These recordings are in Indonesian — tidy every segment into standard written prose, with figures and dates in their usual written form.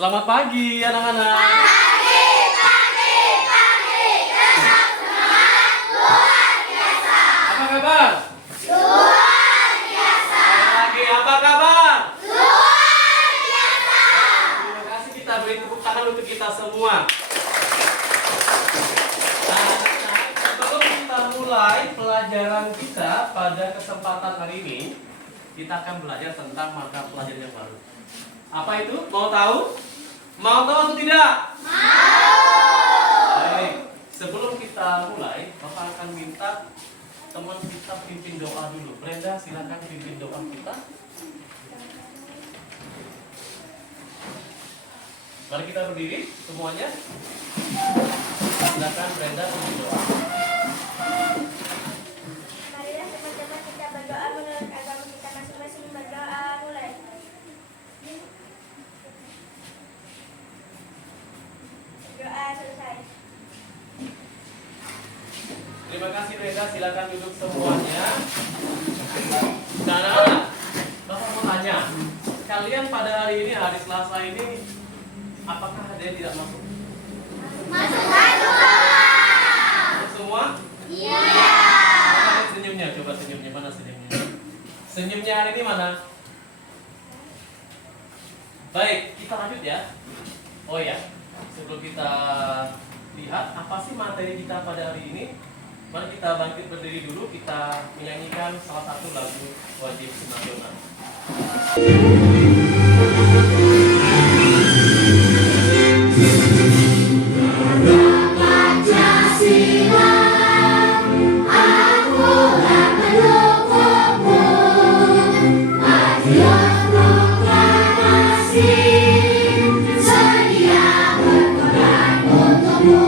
Selamat pagi anak-anak. Pagi, pagi, pagi, tetap semangat, luar biasa. Apa kabar? Luar biasa. Lagi apa kabar? Luar biasa. Terima kasih, kita beri tepuk tangan untuk kita semua. Nah, anak-anak, sebelum kita mulai pelajaran kita pada kesempatan hari ini, kita akan belajar tentang mata pelajaran yang baru. Apa itu? Mau tahu? Mau tahu atau tidak? Mau. Baik, sebelum kita mulai, Bapak akan minta teman kita pimpin doa dulu. Brenda, silakan pimpin doa kita. Mari kita berdiri semuanya. Silakan Brenda pimpin doa. Marilah teman-teman kita berdoa menurut agama kita masing-masing. Berdoa mulai. Doa selesai. Terima kasih Brenda, silakan duduk semuanya. Nah, anak-anak, Bapak mau tanya, kalian pada hari ini, hari Selasa ini, apakah ada yang tidak masuk? Masukkan semua. Masuk semua? Iya. Mana senyumnya? Coba senyumnya, mana senyumnya? Senyumnya hari ini mana? Baik, kita lanjut ya. Oh ya, sebelum kita lihat apa sih materi kita pada hari ini, mari kita bangkit berdiri dulu, kita menyanyikan salah satu lagu wajib nasional. Pancasila, akulah pendukungmu. Patriot proklamasi, sedia berkorban untukmu.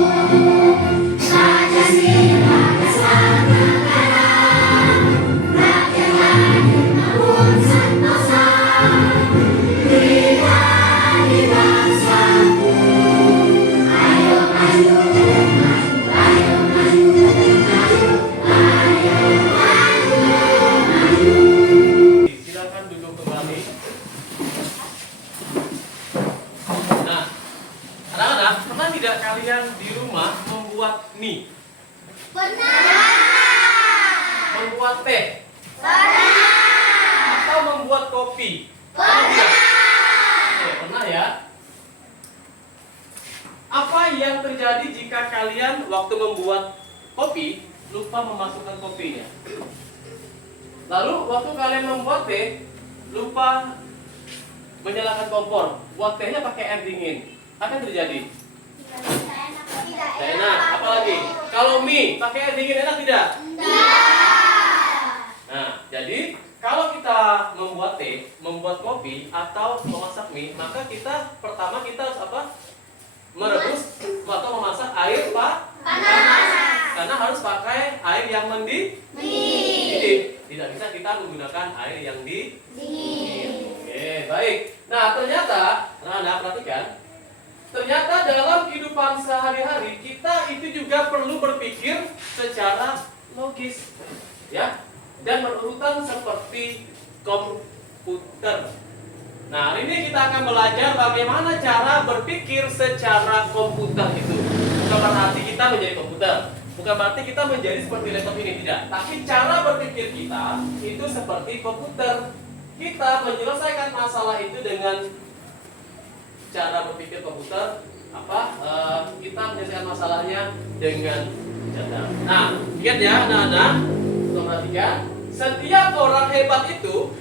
Pancasila dasar negara, rakyat hadir bangun sentosa. Pribadi bangsaku, ayo maju, ayo maju, ayo maju, maju. Silakan duduk kembali. Nah, anak-anak, pernah tidak kalian di rumah membuat mie, Pernah. membuat teh, Pernah. atau membuat kopi? Pernah. Tidak? Oke, pernah ya. Apa yang terjadi jika kalian waktu membuat kopi lupa memasukkan kopinya? Lalu waktu kalian membuat teh lupa menyalakan kompor, buat tehnya pakai air dingin, apa yang terjadi? Tidak Tidak enak. Apalagi kalau mie pakai air dingin enak tidak? Nah, jadi kalau kita membuat teh, membuat kopi atau memasak mie, maka kita pertama kita harus apa? Merebus atau memasak air panas. Karena harus pakai air yang mendidih. Tidak bisa kita menggunakan air yang dingin. Oke, baik. Nah, ternyata, anak-anak perhatikan, ternyata dalam kehidupan sehari-hari kita itu juga perlu berpikir secara logis, ya, dan berurutan seperti komputer. Nah, hari ini kita akan belajar bagaimana cara berpikir secara komputer itu. Bukan berarti kita menjadi komputer, bukan berarti kita menjadi seperti laptop ini, tidak. Tapi cara berpikir kita itu seperti komputer. Kita menyelesaikan masalah itu dengan cara berpikir komputer. Kita menyelesaikan masalahnya dengan cerdas. Nah, ingat ya anak-anak, tolong perhatikan. Setiap orang hebat itu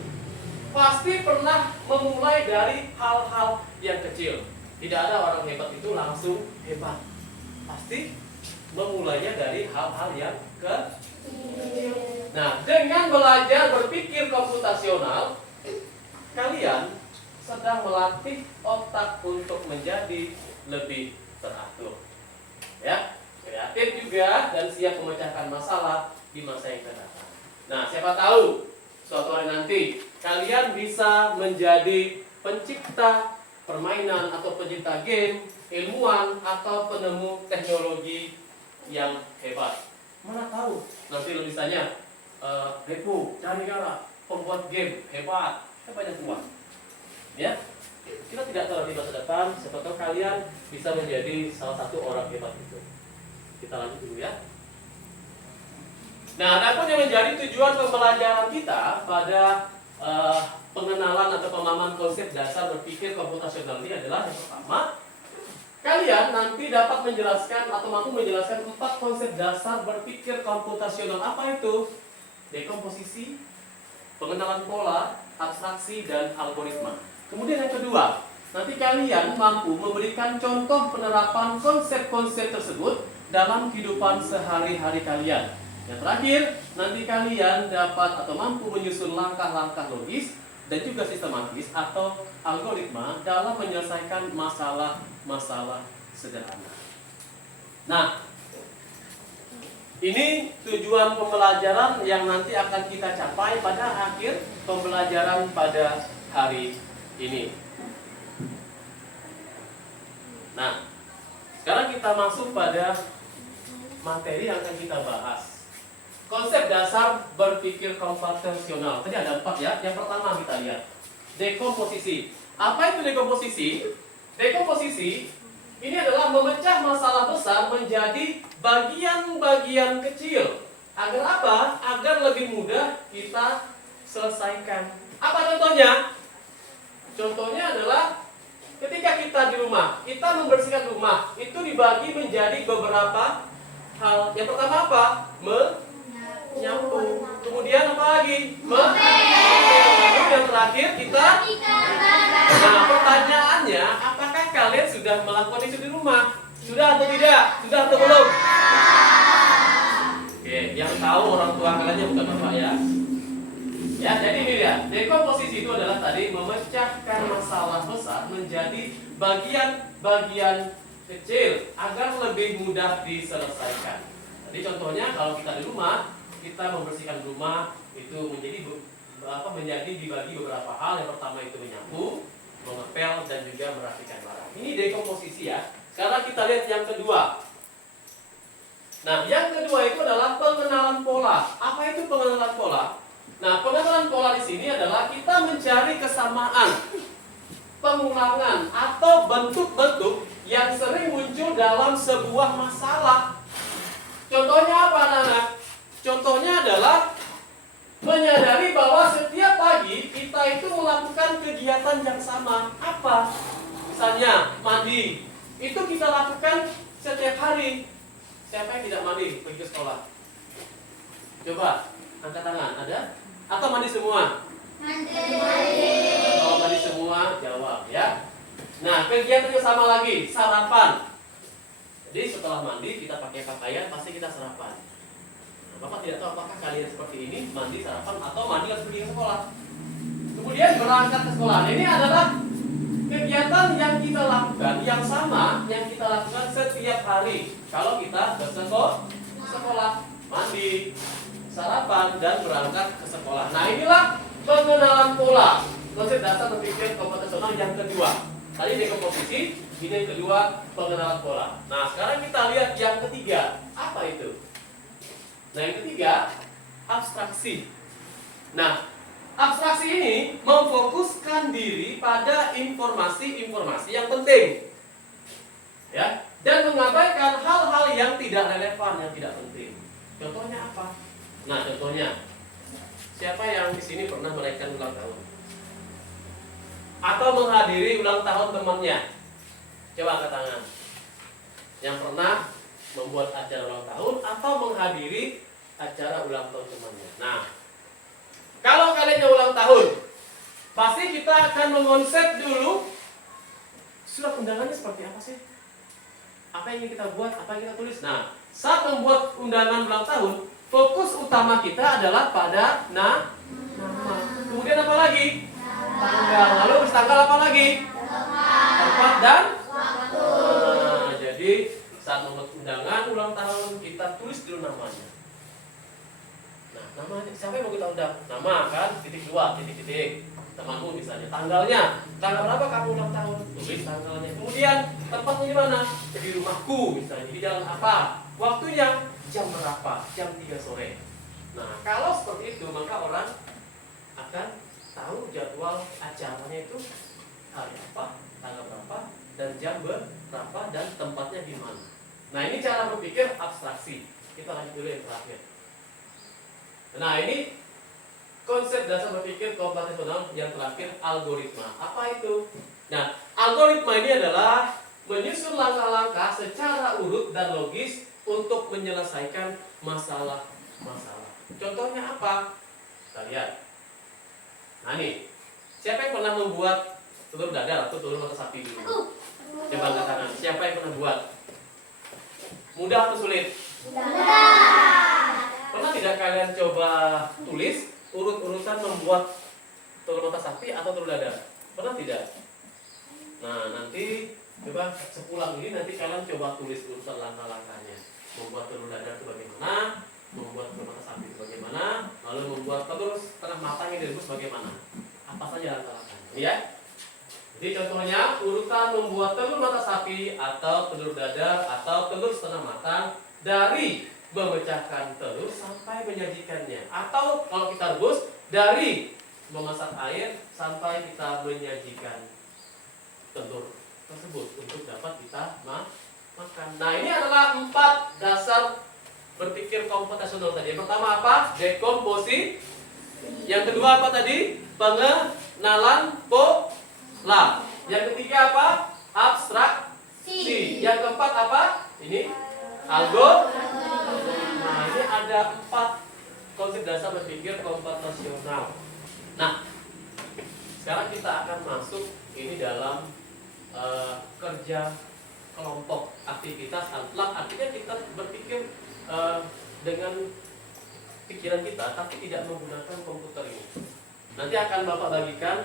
pasti pernah memulai dari hal-hal yang kecil. Tidak ada orang hebat itu langsung hebat. Pasti memulainya dari hal-hal yang kecil. Nah, dengan belajar berpikir komputasional, kalian sedang melatih otak untuk menjadi lebih teratur, ya, kreatif juga, dan siap memecahkan masalah di masa yang akan datang. Nah, siapa tahu suatu hari nanti kalian bisa menjadi pencipta permainan atau pencipta game, ilmuwan atau penemu teknologi yang hebat. Mana tahu nanti tulisannya Depo, cari cara pembuat game hebat, banyak uang. Ya, Kita tidak tahu di masa depan, siapa tahu kalian bisa menjadi salah satu orang hebat itu. Kita lanjut dulu ya. Nah, adapun yang menjadi tujuan pembelajaran kita pada pengenalan atau pemahaman konsep dasar berpikir komputasional ini adalah yang pertama, kalian nanti dapat menjelaskan atau mampu menjelaskan 4 konsep dasar berpikir komputasional. Apa itu? Dekomposisi, pengenalan pola, abstraksi, dan algoritma. Kemudian yang kedua, nanti kalian mampu memberikan contoh penerapan konsep-konsep tersebut dalam kehidupan sehari-hari kalian. Yang terakhir, nanti kalian dapat atau mampu menyusun langkah-langkah logis dan juga sistematis atau algoritma dalam menyelesaikan masalah-masalah sederhana. Nah, ini tujuan pembelajaran yang nanti akan kita capai pada akhir pembelajaran pada hari ini. Nah, sekarang kita masuk pada materi yang akan kita bahas. Konsep dasar berpikir komputasional. Tadi ada 4 ya. Yang pertama kita lihat dekomposisi. Apa itu dekomposisi? Dekomposisi ini adalah memecah masalah besar menjadi bagian-bagian kecil. Agar apa? Agar lebih mudah kita selesaikan. Apa contohnya? Contohnya adalah ketika kita di rumah, kita membersihkan rumah, itu dibagi menjadi beberapa hal. Yang pertama apa? Menyapu. Kemudian apa lagi? Lalu yang terakhir kita. Nah, pertanyaannya, apakah kalian sudah melakukan itu di rumah? Sudah atau tidak? Sudah atau belum? Oke, yang tahu orang tua kalian bukan bapak ya. Ya, jadi ini ya. Dekomposisi itu adalah tadi memecahkan masalah besar menjadi bagian-bagian kecil agar lebih mudah diselesaikan. Jadi contohnya kalau kita di rumah, kita membersihkan rumah itu menjadi dibagi beberapa hal. Yang pertama itu menyapu, mengepel, dan juga merapikan barang. Ini dekomposisi ya. Sekarang kita lihat yang kedua. Nah, yang kedua itu adalah pengenalan pola. Apa itu pengenalan pola? Nah, pengenalan pola di sini adalah kita mencari kesamaan, pengulangan, atau bentuk-bentuk yang sering muncul dalam sebuah masalah. Contohnya apa, anak-anak? Contohnya adalah menyadari bahwa setiap pagi kita itu melakukan kegiatan yang sama. Apa? Misalnya mandi. Itu kita lakukan setiap hari. Siapa yang tidak mandi pergi ke sekolah? Coba angkat tangan. Ada? Atau mandi semua? Mandi. Kalau mandi semua, jawab ya. Nah, kegiatannya sama lagi, sarapan. Jadi setelah mandi kita pakai pakaian, pasti kita sarapan. Nah, Bapak tidak tahu apakah kalian seperti ini, mandi, sarapan, atau mandi harus pergi ke sekolah. Kemudian berangkat ke sekolah. Ini adalah kegiatan yang kita lakukan, yang sama, yang kita lakukan setiap hari. Kalau kita ke sekolah, mandi, sarapan, dan berangkat ke sekolah. Nah, inilah pengenalan pola. Konsep dasar berpikir komputasional yang kedua. Tadi dekomposisi, ini yang kedua pengenalan pola. Nah, sekarang kita lihat yang ketiga. Apa itu? Nah, yang ketiga, abstraksi. Nah, abstraksi ini memfokuskan diri pada informasi-informasi yang penting. Ya, dan mengabaikan hal-hal yang tidak relevan, yang tidak penting. Contohnya apa? Nah, contohnya, siapa yang di sini pernah merayakan ulang tahun? Atau menghadiri ulang tahun temannya? Coba angkat tangan. Yang pernah membuat acara ulang tahun atau menghadiri acara ulang tahun temannya. Nah, kalau kalian yang ulang tahun, pasti kita akan mengonsep dulu surat undangannya seperti apa sih? Apa yang ingin kita buat, apa yang kita tulis. Nah, saat membuat undangan ulang tahun, fokus utama kita adalah pada nama. Kemudian apa lagi? Tanggal. Lalu tanggal apa lagi? Tempat dan waktu. Nah, jadi saat membuat undangan ulang tahun, kita tulis dulu namanya. Nah, namanya siapa yang mau kita undang? Nama kan, titik 2, titik-titik. Temanmu misalnya. Tanggalnya, tanggal berapa kamu ulang tahun? Tulis tanggalnya. Kemudian tempatnya di mana? Di rumahku misalnya. Di jalan apa? Waktunya jam berapa? Jam 3 sore. Nah, kalau seperti itu maka orang akan tahu jadwal acaranya itu hari apa, tanggal berapa, dan jam berapa, dan tempatnya di mana. Nah, ini cara berpikir abstraksi. Kita lanjut dulu yang terakhir. Nah, ini konsep dasar berpikir komputasional yang terakhir, algoritma. Apa itu? Nah, algoritma ini adalah menyusun langkah-langkah secara urut dan logis untuk menyelesaikan masalah-masalah. Contohnya apa? Kita lihat. Nah, nih, siapa yang pernah membuat telur dadar atau telur mata sapi dulu? Coba angkat tangan. Siapa yang pernah buat? Mudah atau sulit? Pernah tidak kalian coba tulis urut-urutan membuat telur mata sapi atau telur dadar? Pernah tidak? Nah, nanti coba sepulang ini nanti kalian coba tulis urutan langkah-langkahnya. Membuat telur dadar itu bagaimana? Membuat telur mata sapi itu bagaimana? Lalu membuat telur setengah matang yang direbus bagaimana? Apa saja langkah-langkahnya? Ya. Jadi contohnya urutan membuat telur mata sapi atau telur dadar atau telur setengah matang dari memecahkan telur sampai menyajikannya, atau kalau kita rebus dari memasak air sampai kita menyajikan telur tersebut untuk dapat kita makan. Nah, ini adalah 4 dasar berpikir komputasional tadi. Yang pertama apa? Dekomposisi. Yang kedua apa tadi? Pengenalan pola. Yang ketiga apa? Abstraksi. Yang keempat apa? Ini algoritma. Nah, ini ada 4 konsep dasar berpikir komputasional. Nah, sekarang kita akan masuk ini dalam kerja kelompok, aktivitas unplug. Artinya kita berpikir dengan pikiran kita, tapi tidak menggunakan komputer ini. Nanti akan Bapak bagikan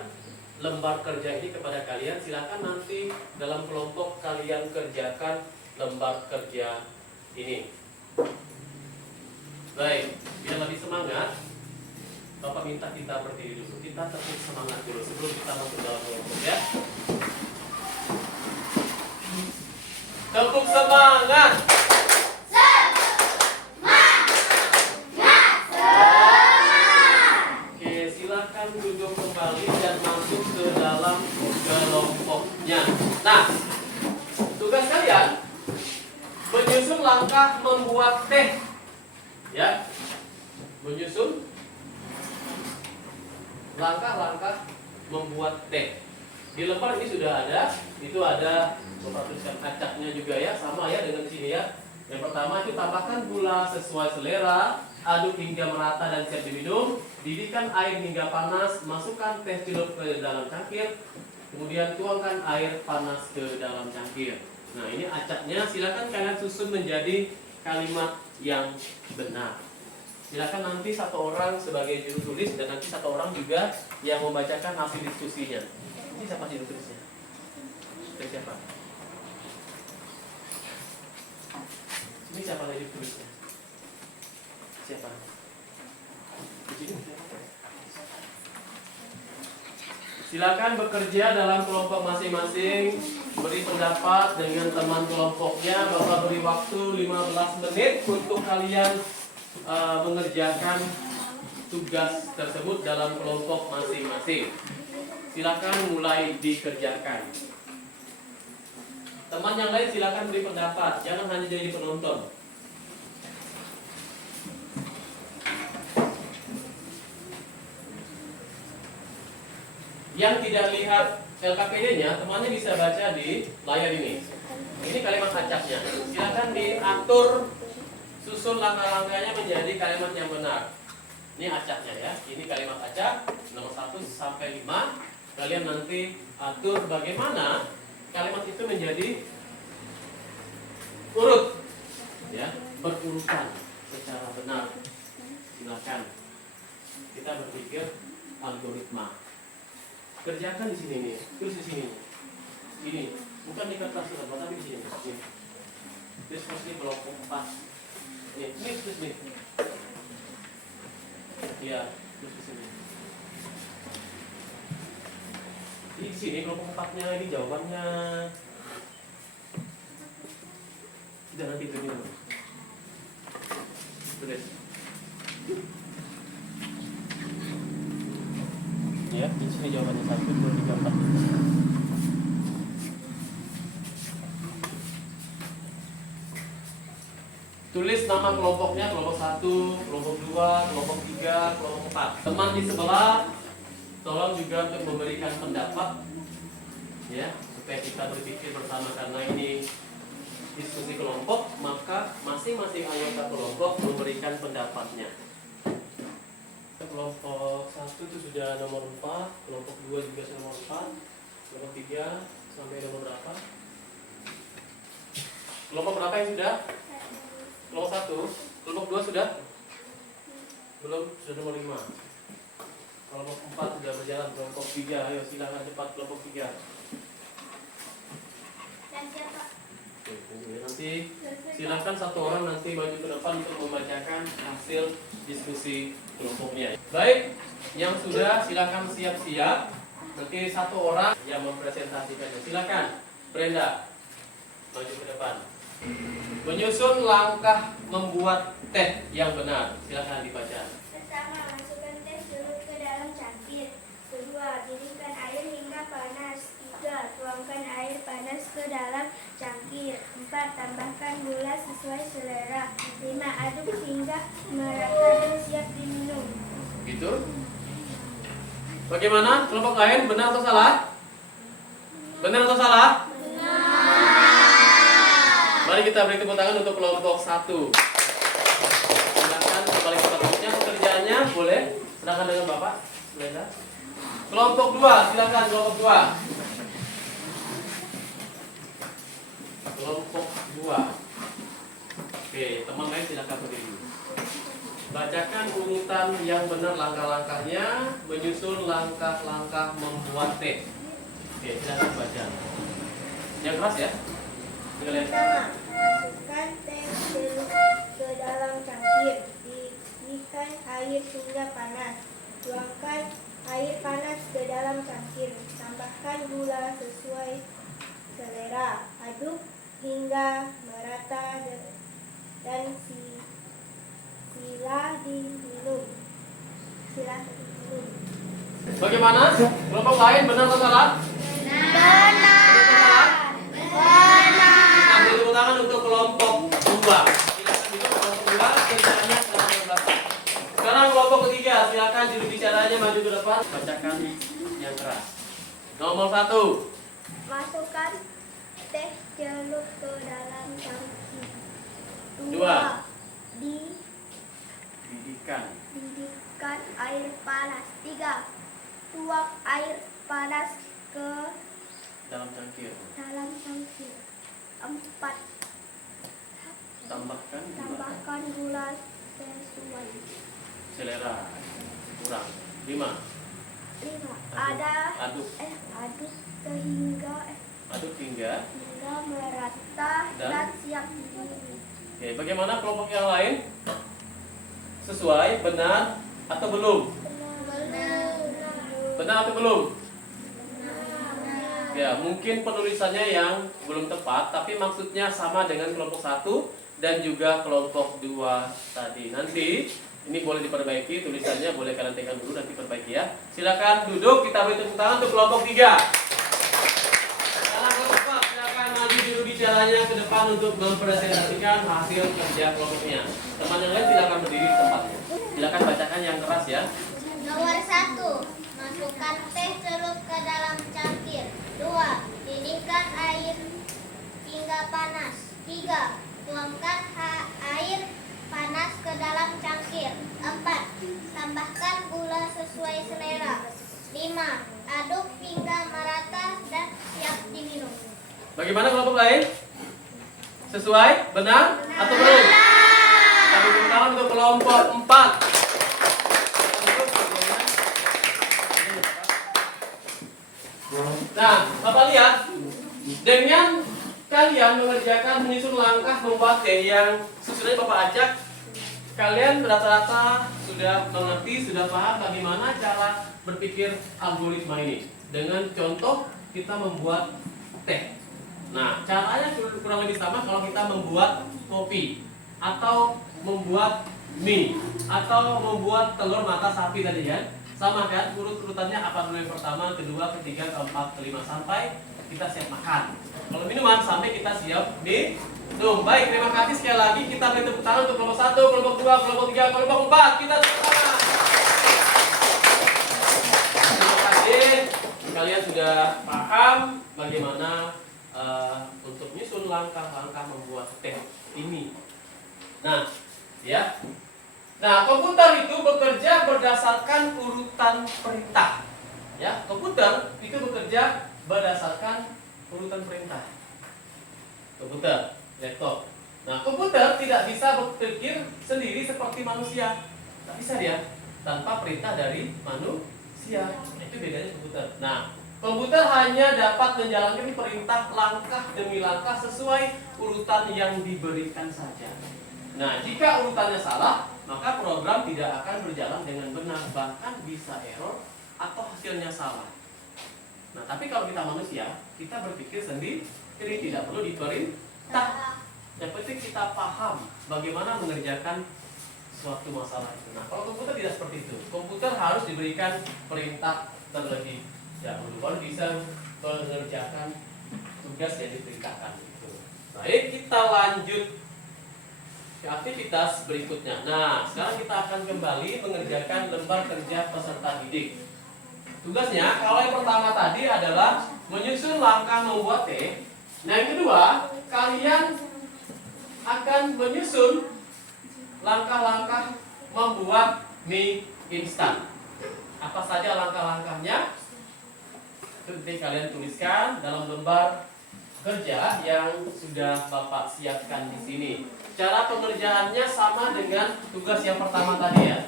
lembar kerja ini kepada kalian. Silakan nanti dalam kelompok kalian kerjakan lembar kerja ini. Baik, biar lebih semangat, Bapak minta kita berdiri dulu. Kita tetap semangat dulu sebelum kita masuk dalam kelompok, ya. Tepuk semangat. Oke, silakan duduk kembali dan masuk ke dalam kelompoknya. Nah, tugas kalian menyusun langkah membuat teh. Ya, menyusun langkah-langkah membuat teh. Di lembar ini sudah ada, itu ada Bapak tuliskan acaknya juga ya, sama ya dengan di sini ya. Yang pertama itu tambahkan gula sesuai selera, aduk hingga merata dan siap diminum. Didihkan air hingga panas, masukkan teh celup ke dalam cangkir, kemudian tuangkan air panas ke dalam cangkir. Nah, ini acaknya, silakan kalian susun menjadi kalimat yang benar. Silakan nanti satu orang sebagai juru tulis dan nanti satu orang juga yang membacakan hasil diskusinya. Ini siapa juru tulisnya? Dari siapa? Ini siapa lagi juru tulisnya? Siapa? Di sini siapa? Silakan bekerja dalam kelompok masing-masing, beri pendapat dengan teman kelompoknya. Bapak beri waktu 15 menit untuk kalian mengerjakan tugas tersebut dalam kelompok masing-masing. Silakan mulai dikerjakan. Teman yang lain silakan beri pendapat, jangan hanya jadi penonton. Yang tidak lihat LKPD-nya, temannya bisa baca di layar ini. Ini kalimat acaknya. Silakan diatur, susun langkah-langkahnya menjadi kalimat yang benar. Ini acaknya ya. Ini kalimat acak nomor 1 sampai 5. Kalian nanti atur bagaimana kalimat itu menjadi urut, ya, berurutan secara benar. Silakan. Kita berpikir algoritma. Kerjakan di sini nih, terus di sini. Ini bukan di kertas surat, tapi di sini. Terus ini kelompok 4. Ini terus nih. Iya, terus di sini. Di sini kelompok 4-nya, ini jawabannya. Sudah nanti begini. Tulis. Ya, di sini jawabannya 1, 2, 3, 4. Tulis nama kelompoknya, kelompok 1, kelompok 2, kelompok 3, kelompok 4. Teman di sebelah tolong juga untuk memberikan pendapat ya, supaya kita berpikir bersama karena ini diskusi kelompok, maka masing-masing anggota kelompok memberikan pendapatnya. Kelompok 1 itu sudah nomor 4, kelompok 2 juga sudah nomor 4, kelompok 3 sampai nomor berapa? Kelompok berapa yang sudah? Kelompok 1, kelompok 2 sudah? Belum, sudah nomor 5. Kelompok 4 sudah berjalan, kelompok 3, ayo silakan cepat kelompok 3. Dan siapa? Nanti silakan satu orang nanti maju ke depan untuk membacakan hasil diskusi kelompoknya. Baik, yang sudah silakan siap-siap. Nanti satu orang yang mempresentasikannya. Silakan, Brenda, maju ke depan. Menyusun langkah membuat teh yang benar. Silakan dibaca. Pertama, masukkan teh serut ke dalam cangkir. Kedua, didihkan air hingga panas. Tiga, tuangkan air panas ke dalam cangkir. 4, tambahkan gula sesuai selera. 5, aduk hingga merata dan siap diminum. Gitu. Bagaimana? Kelompok lain benar atau salah? Benar atau salah? Mari kita beri tepuk tangan untuk kelompok 1. Silakan kembali ke tempatnya, pekerjaannya boleh. Silakan dengan Bapak. Silakan. Kelompok 2, silakan kelompok 2. Kelompok 2. Oke, teman lain silakan berdiri. Bacakan urutan yang benar langkah-langkahnya, menyusun langkah-langkah membuat teh. Oke, silakan baca. Yang keras ya. Pertama, masukkan teh serut ke dalam cangkir. Didihkan air hingga panas. Tuangkan air panas ke dalam cangkir. Tambahkan gula sesuai selera. Aduk hingga merata dan sila diminum. Bagaimana? Kelompok lain benar atau salah? Benar. Ambil tepuk tangan untuk kelompok 2. Silakan juga kelompok 2 kerjanya sekarang berapa? Sekarang kelompok ketiga, silakan juru bicaranya maju ke depan. Bacakan yang keras. Nomor 1. Masukkan teh celup ke dalam cangkir. 2. Didihkan air panas. 3. Tuang air panas ke Dalam cangkir. dalam cangkir. 4. Tambahkan gula sesuai Selera. Kurang. 5. 5. Aduk. Aduk sehingga Aduk hingga. merata dan siap diminum. Oke, bagaimana kelompok yang lain? Sesuai, benar atau belum? Benar atau belum? Ya, mungkin penulisannya yang belum tepat, tapi maksudnya sama dengan kelompok 1 dan juga kelompok 2 tadi. Nanti ini boleh diperbaiki, tulisannya boleh kalian tekan dulu nanti perbaiki ya. Silakan duduk, kita beri tepuk tangan untuk kelompok 3. Silakan maju juru bicaranya ke depan untuk mempresentasikan hasil kerja kelompoknya. Teman yang lain silakan berdiri di tempatnya. Silakan bacakan yang keras ya. Nomor 1. Masukkan teh celup ke dalam cangkir. 2. Didihkan air hingga panas. 3. Tuangkan air panas ke dalam cangkir. 4. Tambahkan gula sesuai selera. 5. Aduk hingga merata dan siap diminum. Bagaimana kelompok lain? Sesuai? Benar? Atau belum? Kami tepuk tangan untuk kelompok 4. Nah, Bapak lihat, dengan kalian mengerjakan menyusun langkah membuat teh yang susunannya Bapak acak, kalian rata-rata sudah mengerti, sudah paham bagaimana cara berpikir algoritma ini. Dengan contoh kita membuat teh. Nah, caranya kurang lebih sama kalau kita membuat kopi atau membuat mie atau membuat telur mata sapi tadi ya. Sama kan, urut-urutannya apa dulu yang pertama, kedua, ketiga, keempat, kelima sampai kita siap makan. Kalau minuman sampai kita siap Tuh, baik, terima kasih sekali lagi. Kita beri tepuk tangan untuk kelompok 1, kelompok 2, kelompok 3, kelompok 4. Kita tepuk tangan. Terima kasih. Kalian sudah paham bagaimana untuk menyusun langkah-langkah membuat teh ini. Nah, ya. Nah, komputer itu bekerja berdasarkan urutan perintah. Ya, komputer itu bekerja berdasarkan urutan perintah. Komputer, laptop. Nah, komputer tidak bisa berpikir sendiri seperti manusia. Tidak bisa dia tanpa perintah dari manusia. Nah, itu bedanya komputer. Nah, komputer hanya dapat menjalankan perintah langkah demi langkah sesuai urutan yang diberikan saja. Nah, jika urutannya salah, maka program tidak akan berjalan dengan benar, bahkan bisa error atau hasilnya salah. Nah, tapi kalau kita manusia, kita berpikir sendiri, tidak perlu diperintah. Yang penting kita paham bagaimana mengerjakan suatu masalah itu. Nah, kalau komputer tidak seperti itu. Komputer harus diberikan perintah terlebih dahulu baru bisa mengerjakan tugas yang diperintahkan itu. Baik, kita lanjut ke aktivitas berikutnya. Nah, sekarang kita akan kembali mengerjakan lembar kerja peserta didik. Tugasnya, kalau yang pertama tadi adalah menyusun langkah membuat teh. Nah, yang kedua, kalian akan menyusun langkah-langkah membuat mie instan. Apa saja langkah-langkahnya? Itu nanti kalian tuliskan dalam lembar kerja yang sudah Bapak siapkan di sini. Cara pengerjaannya sama dengan tugas yang pertama tadi ya.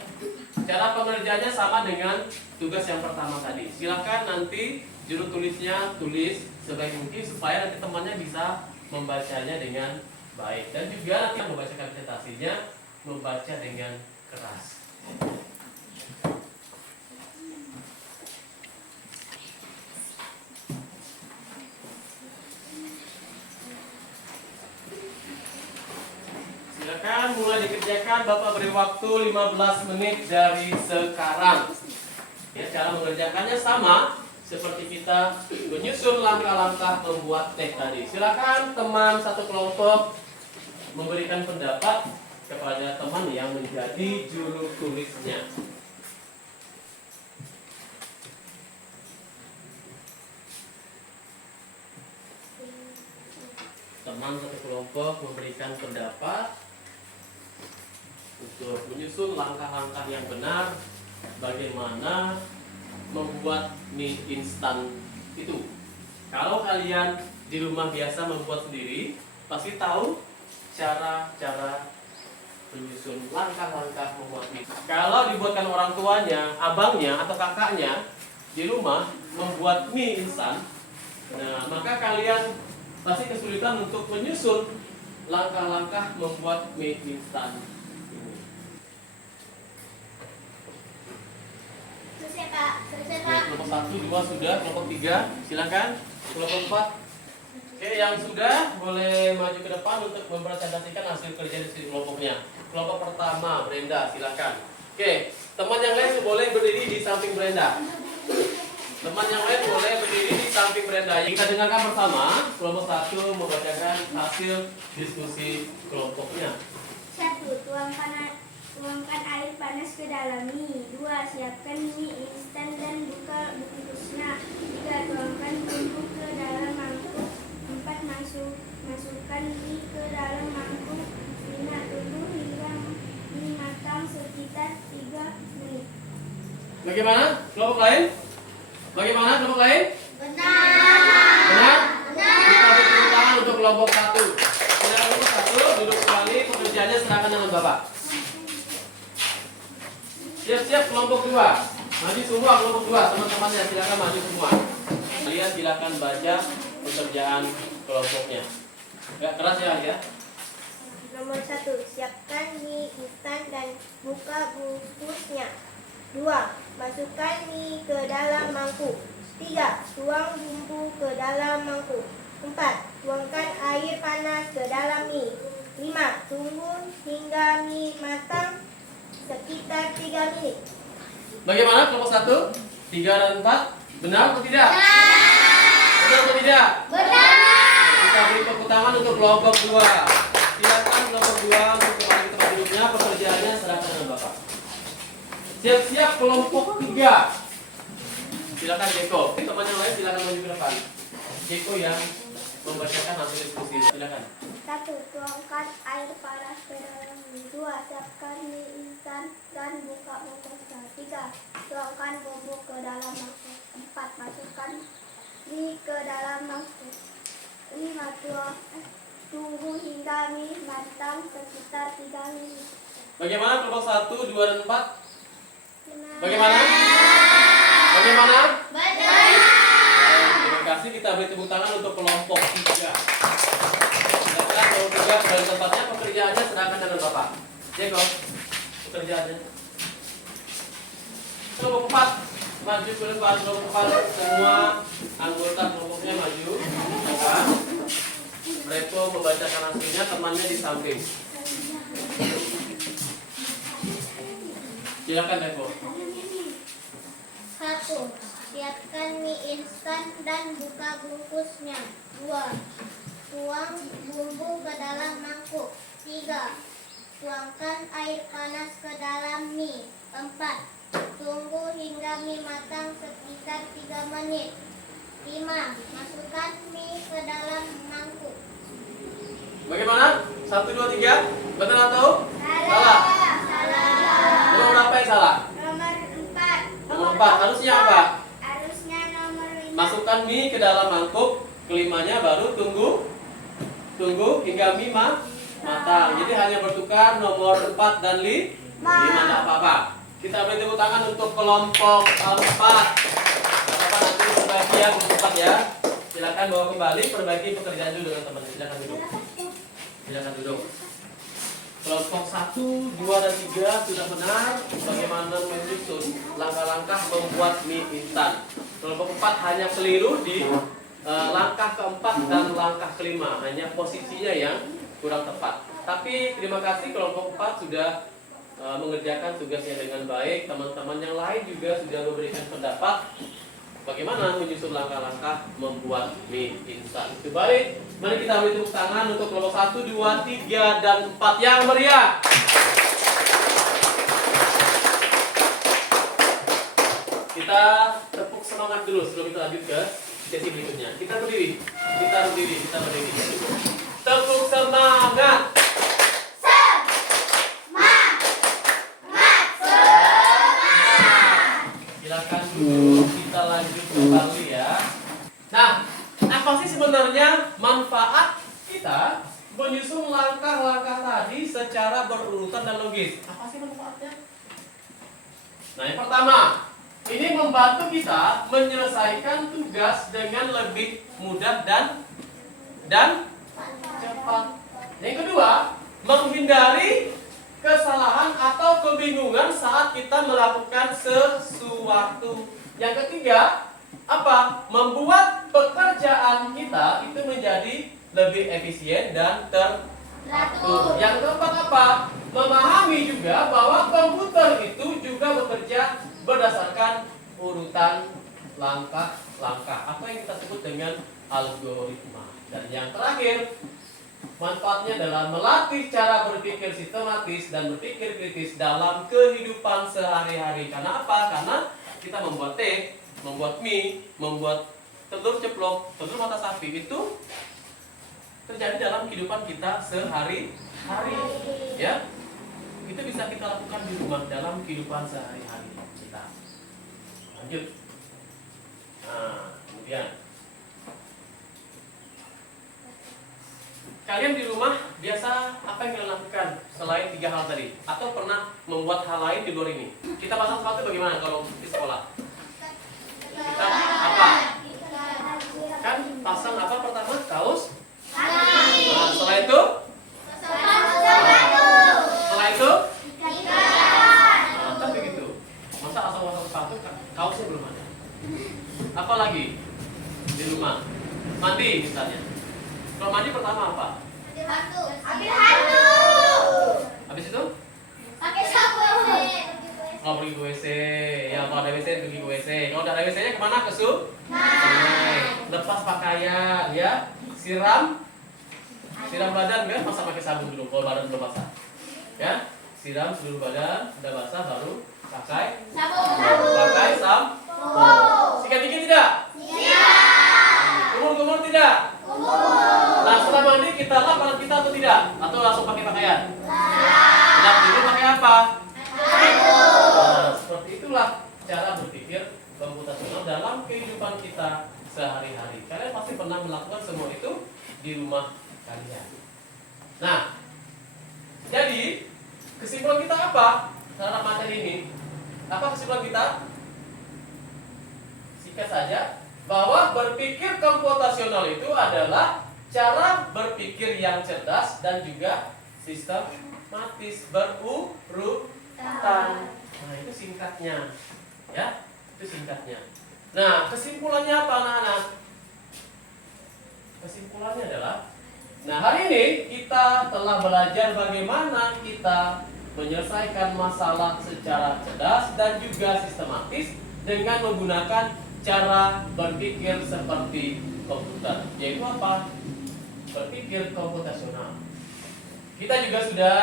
Cara pengerjaannya sama dengan tugas yang pertama tadi. Silakan nanti juru tulisnya tulis sebaik mungkin supaya nanti temannya bisa membacanya dengan baik dan juga nanti yang membacakan presentasinya membaca dengan keras. Silakan mulai dikerjakan. Bapak beri waktu 15 menit dari sekarang. Ya, cara mengerjakannya sama seperti kita menyusun langkah-langkah membuat teh tadi. Silakan teman satu kelompok memberikan pendapat kepada teman yang menjadi juru tulisnya. Teman satu kelompok memberikan pendapat untuk menyusun langkah-langkah yang benar bagaimana membuat mie instan itu. Kalau kalian di rumah biasa membuat sendiri, pasti tahu cara-cara menyusun langkah-langkah membuat mie. Kalau dibuatkan orang tuanya, abangnya atau kakaknya di rumah membuat mie instan, nah maka kalian pasti kesulitan untuk menyusun langkah-langkah membuat mie instan ini. Selesai Pak, selesai Pak. Kelompok 1, 2 sudah, kelompok 3 silakan, kelompok 4. Oke, yang sudah boleh maju ke depan untuk mempresentasikan hasil kerja di kelompoknya. Kelompok pertama, Brenda, silakan. Oke, teman yang lain boleh berdiri di samping Brenda. Teman yang lain boleh berdiri di samping Brenda. Kita dengarkan bersama. Kelompok 1 membacakan hasil diskusi kelompoknya. 1. Tuangkan air panas ke dalam mie. 2. Siapkan mie instan dan buka bungkusnya. 3. Tuangkan bumbu ke dalam mangkuk. 4. Masukkan mie ke dalam mangkuk. 5. Tunggu hingga mie matang sekitar 3 menit. Bagaimana? Kelompok lain? Bagaimana kelompok lain? Benar. Benar? Benar. Kita beri tepuk tangan untuk kelompok 1. Kelompok 1 duduk kembali, pekerjaannya serahkan dengan Bapak. Siap-siap kelompok 2. Maju semua kelompok 2, teman-temannya silakan maju semua. Kalian silakan baca pekerjaan kelompoknya. Gak keras ya. Nomor 1. Siapkan mie instan dan buka bungkusnya. 2. Masukkan mie ke dalam mangkuk. 3. Tuang bumbu ke dalam mangkuk. 4. Tuangkan air panas ke dalam mie. 5. Tunggu hingga mie matang sekitar 3 menit. Bagaimana kelompok 1? 3 dan 4 benar atau tidak? Benar atau tidak? Benar. Kita beri tepuk tangan untuk kelompok 2. Silakan kelompok 2 untuk kembali ke tempat duduknya. Pekerjaannya serahkan dengan Bapak. Siap-siap kelompok 3. Silakan Jeko. Teman yang lain silakan maju ke depan. Jeko yang membacakan hasil diskusi. Silakan. 1. Tuangkan air panas ke dalam mie. 2. Siapkan mie instan dan buka bungkusnya. 3. Tuangkan bubuk ke dalam mangkuk. 4. Masukkan mie ke dalam mangkuk. 5. Tunggu hingga mie matang sekitar 3 menit. Bagaimana kelompok 1, 2, dan 4? Bagaimana? Bagaimana? Betul. Terima kasih, kita beri tepuk tangan untuk kelompok 3. Silakan kelompok 3 kembali tempatnya. Pekerjaannya serahkan dengan Bapak. Jeko, pekerjaannya. Kelompok 4 maju ke depan. Kelompok 4 semua anggota kelompoknya maju. Silakan. Repo membacakan hasilnya, temannya di samping. Silakan Repo. 1. Siapkan mie instan dan buka bungkusnya. 2. Tuang bumbu ke dalam mangkuk. 3. Tuangkan air panas ke dalam mie. 4. Tunggu hingga mie matang sekitar 3 menit. 5. Masukkan mie ke dalam mangkuk. Bagaimana? 1, 2, 3. Betul atau? Salah. Salah. Nomor berapa yang salah? Nomor 4. Nomor 4. Harusnya apa? Harusnya nomor 5. Masukkan mie ke dalam mangkuk. Kelimanya baru tunggu hingga mie matang. Jadi hanya bertukar nomor 4 dan 5. Tidak apa-apa. Kita beri tepuk tangan untuk kelompok 4. Bapak nanti perbaiki ya kelompok 4 ya. Silakan bawa kembali, perbaiki pekerjaan dulu dengan teman. Silakan duduk. Silakan duduk. Kelompok 1, 2, dan 3 sudah benar bagaimana menyusun langkah-langkah membuat mie instan. Kelompok 4 hanya keliru di langkah keempat dan langkah kelima, hanya posisinya yang kurang tepat. Tapi terima kasih kelompok 4 sudah mengerjakan tugasnya dengan baik. Teman-teman yang lain juga sudah memberikan pendapat bagaimana menyusun langkah-langkah membuat mie instan. Itu baik. Mari kita beri tepuk tangan untuk kelompok 1, 2, 3, dan 4 yang meriah. Kita tepuk semangat dulu sebelum kita lanjut ke sesi berikutnya. Kita berdiri. Tepuk semangat. Silakan duduk, kita lanjut kembali ya. Nah, apa sih sebenarnya manfaat kita menyusun langkah-langkah tadi secara berurutan dan logis? Apa sih manfaatnya? Nah, yang pertama, ini membantu kita menyelesaikan tugas dengan lebih mudah dan cepat. Yang kedua, menghindari kesalahan atau kebingungan saat kita melakukan sesuatu. Yang ketiga, apa? Membuat pekerjaan kita itu menjadi lebih efisien dan teratur. Yang keempat apa? Memahami juga bahwa komputer itu juga bekerja berdasarkan urutan langkah-langkah, apa yang kita sebut dengan algoritma. Dan yang terakhir, manfaatnya adalah melatih cara berpikir sistematis dan berpikir kritis dalam kehidupan sehari-hari. Karena apa? Karena kita membuat teh, membuat mie, membuat telur ceplok, telur mata sapi itu terjadi dalam kehidupan kita sehari-hari. Ya, itu bisa kita lakukan di rumah dalam kehidupan sehari-hari kita. Lanjut. Nah, kemudian kalian di rumah biasa apa yang kalian lakukan selain 3 hal tadi? Atau pernah membuat hal lain di luar ini? Kita pasang sepatu bagaimana kalau di sekolah? Kita apa? Kan pasang apa pertama? Kaos? Nah, setelah itu? Setelah itu? Nah, tapi gitu. Masa asal pasang sepatu kaosnya belum ada? Apa lagi di rumah? Mandi misalnya. Kalau mandi pertama apa? Ambil handuk. Habis itu? Pakai sabun. Oh, pergi ke WC. Ya, kalau ada WC pergi ke WC. Kalau ada WC-nya kemana? Ke sungai. Lepas pakaian, ya. Siram Siram badan kan, masa pakai sabun dulu kalau badan belum basah. Ya, siram seluruh badan, sudah basah baru pakai sampo. Sikat gigi tidak? Kumur tidak? Nah, setelah mandi kita lap badan kita atau tidak? Atau langsung pakai pakaian? Lap dulu pakai apa? Nah, seperti itulah cara berpikir komputasional dalam kehidupan kita sehari-hari. Kalian pasti pernah melakukan semua itu di rumah kalian. Nah, jadi kesimpulan kita apa terhadap materi ini? Apa kesimpulan kita? Singkat saja, bahwa berpikir komputasional itu adalah cara berpikir yang cerdas dan juga sistematis berurutan. Nah, itu singkatnya. Ya, itu singkatnya. Nah, kesimpulannya apa anak-anak? Kesimpulannya adalah, nah hari ini kita telah belajar bagaimana kita menyelesaikan masalah secara cerdas dan juga sistematis dengan menggunakan cara berpikir seperti komputer, yaitu apa? Berpikir komputasional. Kita juga sudah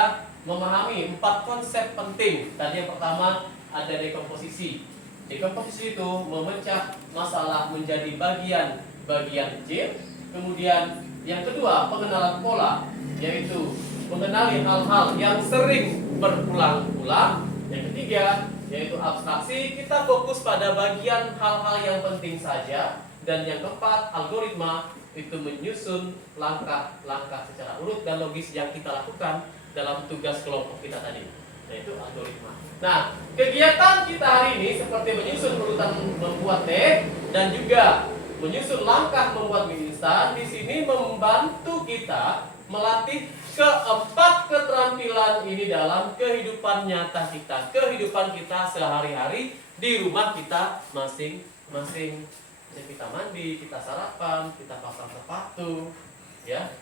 memahami 4 konsep penting. Tadi yang pertama ada dekomposisi. Dekomposisi itu memecah masalah menjadi bagian-bagian kecil. Kemudian yang kedua, pengenalan pola, yaitu mengenali hal-hal yang sering berulang-ulang. Yang ketiga, yaitu abstraksi, kita fokus pada bagian hal-hal yang penting saja. Dan yang keempat, algoritma, itu menyusun langkah-langkah secara urut dan logis yang kita lakukan dalam tugas kelompok kita tadi, yaitu algoritma. Nah, kegiatan kita hari ini seperti menyusun urutan membuat teh dan juga menyusun langkah membuat mie instan di sini membantu kita melatih keempat keterampilan ini dalam kehidupan nyata kita, kehidupan kita sehari-hari di rumah kita masing-masing. Kita mandi, kita sarapan, kita pasang sepatu, ya.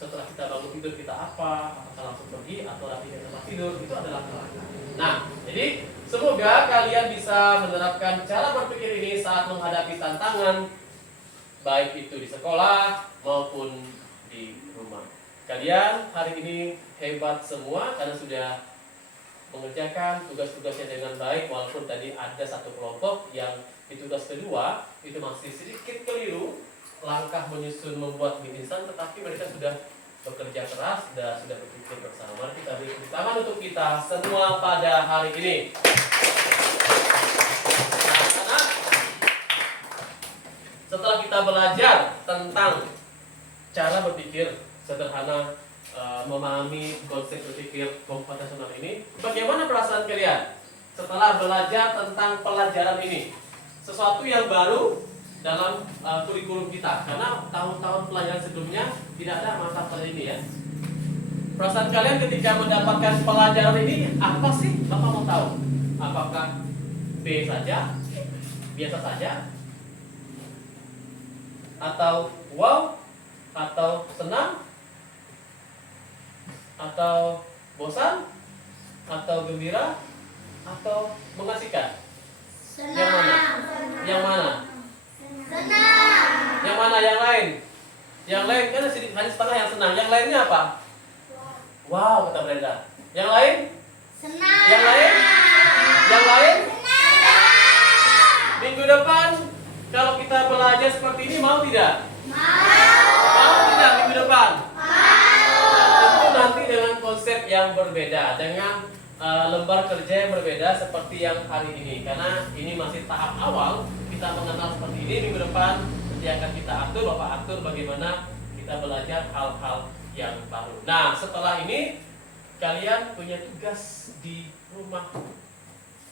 Setelah kita bangun tidur kita apa? Apakah langsung pergi atau lagi ke tempat tidur? Itu adalah langkah. Nah, jadi semoga kalian bisa menerapkan cara berpikir ini saat menghadapi tantangan, baik itu di sekolah maupun di rumah. Kalian hari ini hebat semua karena sudah mengerjakan tugas-tugasnya dengan baik, walaupun tadi ada satu kelompok yang di tugas kedua itu masih sedikit keliru langkah menyusun membuat mie instan, tetapi mereka sudah bekerja keras dan sudah berpikir bersama. Mari kita beri tepuk tangan untuk kita semua pada hari ini. Nah, setelah kita belajar tentang cara berpikir sederhana, memahami konsep berpikir komputasional ini, bagaimana perasaan kalian setelah belajar tentang pelajaran ini? Sesuatu yang baru dalam kurikulum kita, karena tahun-tahun pelajaran sebelumnya tidak ada mata pelajaran ini, ya. Perasaan kalian ketika mendapatkan pelajaran ini apa sih? Bapak mau tahu. Apakah B saja, biasa saja, atau wow, atau senang, atau bosan, atau gembira, atau mengasihkan? Yang mana? Yang mana? Senang. Yang mana? Yang lain? Yang lain kan hanya setengah yang senang. Yang lainnya apa? Wow, kata Brenda. Yang lain? Senang. Yang lain? Yang lain? Minggu depan kalau kita belajar seperti ini mau tidak? Mau tidak minggu depan? Tentu nanti dengan konsep yang berbeda, dengan lembar kerja yang berbeda seperti yang hari ini, karena ini masih tahap awal kita mengenal seperti ini. Minggu depan nanti akan kita atur, Bapak atur bagaimana kita belajar hal-hal yang baru. Nah, setelah ini kalian punya tugas di rumah.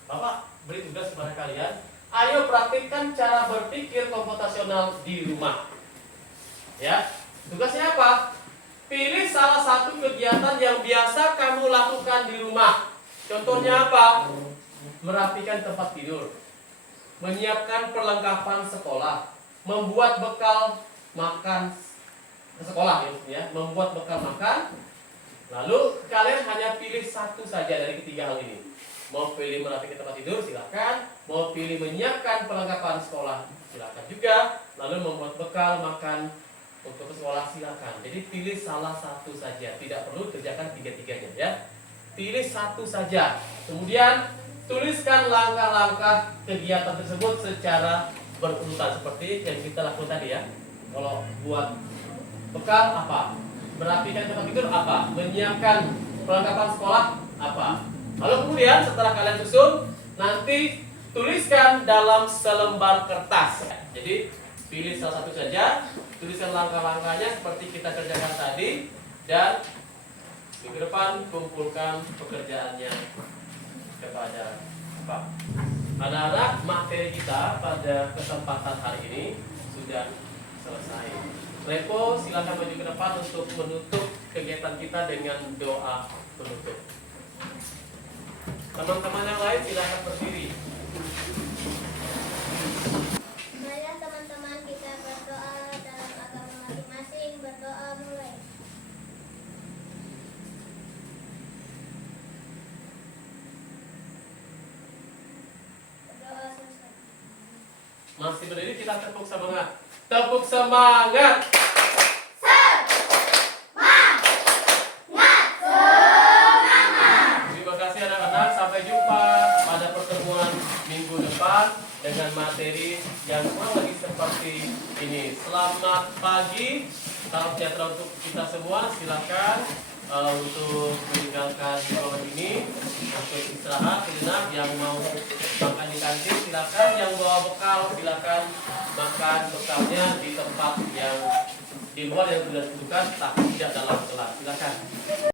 Bapak beri tugas kepada kalian, ayo praktikkan cara berpikir komputasional di rumah. Ya, tugasnya apa? Pilih salah satu kegiatan yang biasa kamu lakukan di rumah. Contohnya apa? Merapikan tempat tidur, menyiapkan perlengkapan sekolah, membuat bekal makan sekolah, ya, membuat bekal makan. Lalu kalian hanya pilih satu saja dari ketiga hal ini. Mau pilih merapikan tempat tidur, silakan. Mau pilih menyiapkan perlengkapan sekolah, silakan juga. Lalu membuat bekal makan untuk ke sekolah silakan. Jadi pilih salah satu saja, tidak perlu kerjakan tiga-tiganya ya. Pilih satu saja. Kemudian tuliskan langkah-langkah kegiatan tersebut secara berurutan seperti yang kita lakukan tadi ya. Kalau buat bekal apa? Merapikan tempat tidur apa? Menyiapkan perlengkapan sekolah apa? Lalu kemudian setelah kalian susun, nanti tuliskan dalam selembar kertas. Jadi pilih salah satu saja, tuliskan langkah-langkahnya seperti kita kerjakan tadi, dan minggu depan kumpulkan pekerjaannya kepada Pak. Anak-anak, materi kita pada kesempatan hari ini sudah selesai. Repo silakan maju ke depan untuk menutup kegiatan kita dengan doa penutup. Teman-teman yang lain silakan berdiri. Marilah teman-teman kita berdoa dalam agama masing-masing. Berdoa mulai. Berdoa selesai. Masih berdiri, kita tepuk semangat. Tepuk semangat. Terima kasih anak-anak. Sampai jumpa pada pertemuan minggu depan dengan materi yang kurang lebih seperti ini. Selamat pagi. Salam sejahtera untuk kita semua. Silakan untuk meninggalkan ruangan ini untuk istirahat sejenak. Yang mau makan di kantin silakan, yang bawa bekal silakan makan bekalnya di tempat yang di luar yang sudah ditentukan, tapi tidak dalam kelas. Silakan.